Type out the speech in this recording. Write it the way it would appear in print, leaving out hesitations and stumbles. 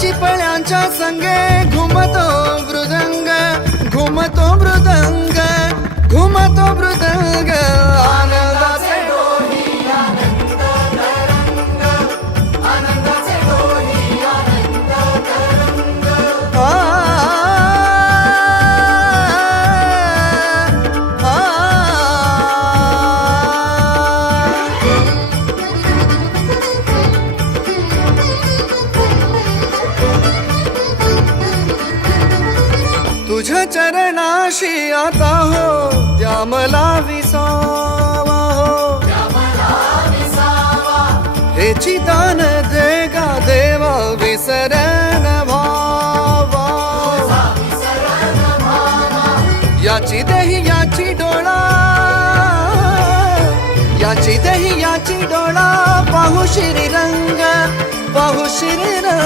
चिपळ्यांच्या संगे घुमतो मृदंग, घुमतो मृदंग, घुमतो मृदंग, आनंदाचे डोही आनंद तरंग, आनंदाचे डोही आनंद तरंग. तुझ्या चरणाशी आता हो त्या मला विसावा हो, हेची दान दे गा देवा विसरण भावा, याची देही याची डोळा, याची देही याची डोळा, पाहू श्रीरंग, पाहू श्रीरंग.